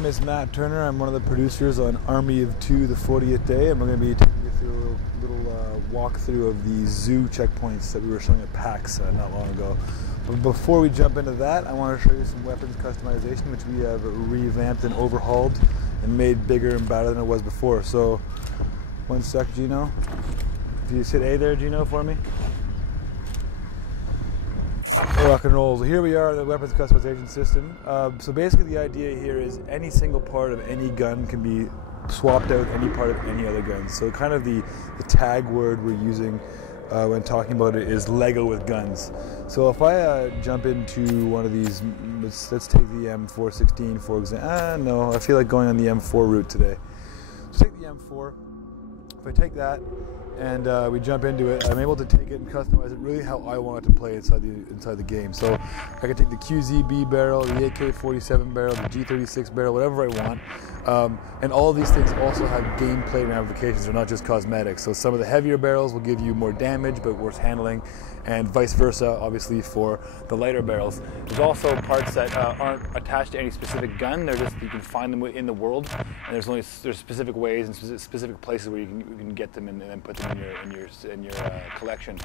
name is Matt Turner. I'm one of the producers on Army of Two, the 40th day, and we're going to be taking you through a little walkthrough of the zoo checkpoints that we were showing at PAX not long ago. But before we jump into that, I want to show you some weapons customization, which we have revamped and overhauled and made bigger and better than it was before. So, one sec, Gino. If you just hit A there, Gino, for me. Rock and roll. So here we are, the weapons customization system. So basically the idea here is any single part of any gun can be swapped out any part of any other gun. So kind of the tag word we're using when talking about it is Lego with guns. So if I jump into one of these, let's take the M416 for example. No, I feel like going on the M4 route today. So take the M4. If I take that and we jump into it, I'm able to take it and customize it really how I want it to play inside the game. So I can take the QZB barrel, the AK-47 barrel, the G36 barrel, whatever I want. And all of these things also have gameplay ramifications. They're not just cosmetics. So some of the heavier barrels will give you more damage but worse handling, and vice versa, obviously, for the lighter barrels. There's also parts that aren't attached to any specific gun. They're just, you can find them in the world, and there's specific ways and specific places where you can get them and then put them in your collection.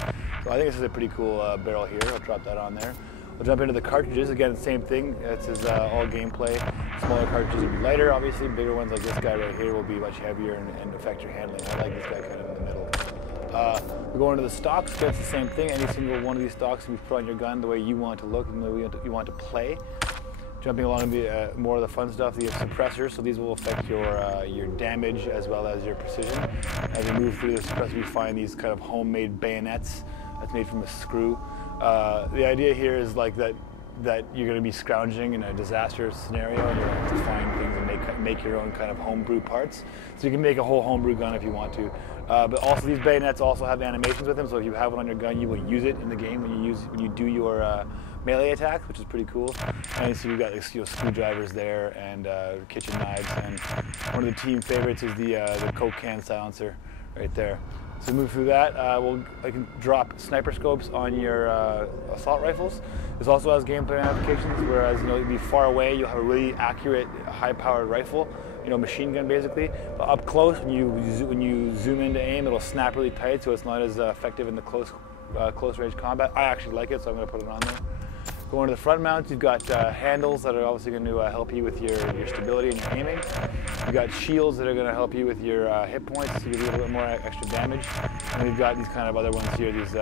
So I think this is a pretty cool barrel here. I'll drop that on there. We'll jump into the cartridges. Again, same thing. This is all gameplay. Smaller cartridges will be lighter, obviously. Bigger ones like this guy right here will be much heavier and affect your handling. I like this guy kind of in the middle. We go into the stocks. It's the same thing. Any single one of these stocks can be put on your gun the way you want it to look and the way you want to play. Jumping along to more of the fun stuff, the suppressors. So these will affect your damage as well as your precision. As we move through the suppressor, we find these kind of homemade bayonets that's made from a screw. The idea here is like that you're going to be scrounging in a disaster scenario and you're going to find things and make your own kind of homebrew parts. So you can make a whole homebrew gun if you want to. But also these bayonets also have animations with them, so if you have one on your gun, you will use it in the game when you do your melee attack, which is pretty cool. And so you've got screwdrivers there and kitchen knives, and one of the team favorites is the Coke can silencer right there. So move through that, I can drop sniper scopes on your assault rifles. This also has gameplay applications, whereas you'll be far away, you'll have a really accurate, high-powered rifle, machine gun basically. But up close, when you zoom in to aim, it'll snap really tight, so it's not as effective in the close range combat. I actually like it, so I'm going to put it on there. Going to the front mounts, you've got handles that are obviously going to help you with your stability and your aiming. You've got shields that are going to help you with your hit points, so you get a little bit more extra damage. And we've got these kind of other ones here, these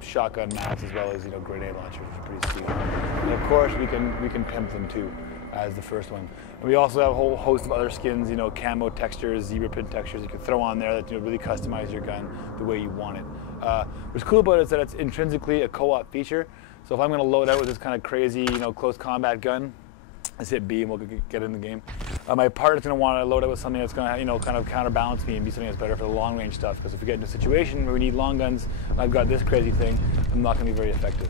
shotgun mounts as well as grenade launchers, which are pretty sweet. And of course, we can pimp them too, as the first one. And we also have a whole host of other skins, camo textures, zebra print textures you can throw on there that really customize your gun the way you want it. What's cool about it is that it's intrinsically a co-op feature. So if I'm going to load out with this kind of crazy, close combat gun, let's hit B and we'll get in the game. My partner's going to want to load out with something that's going to, kind of counterbalance me and be something that's better for the long range stuff. Because if we get into a situation where we need long guns, and I've got this crazy thing, I'm not going to be very effective.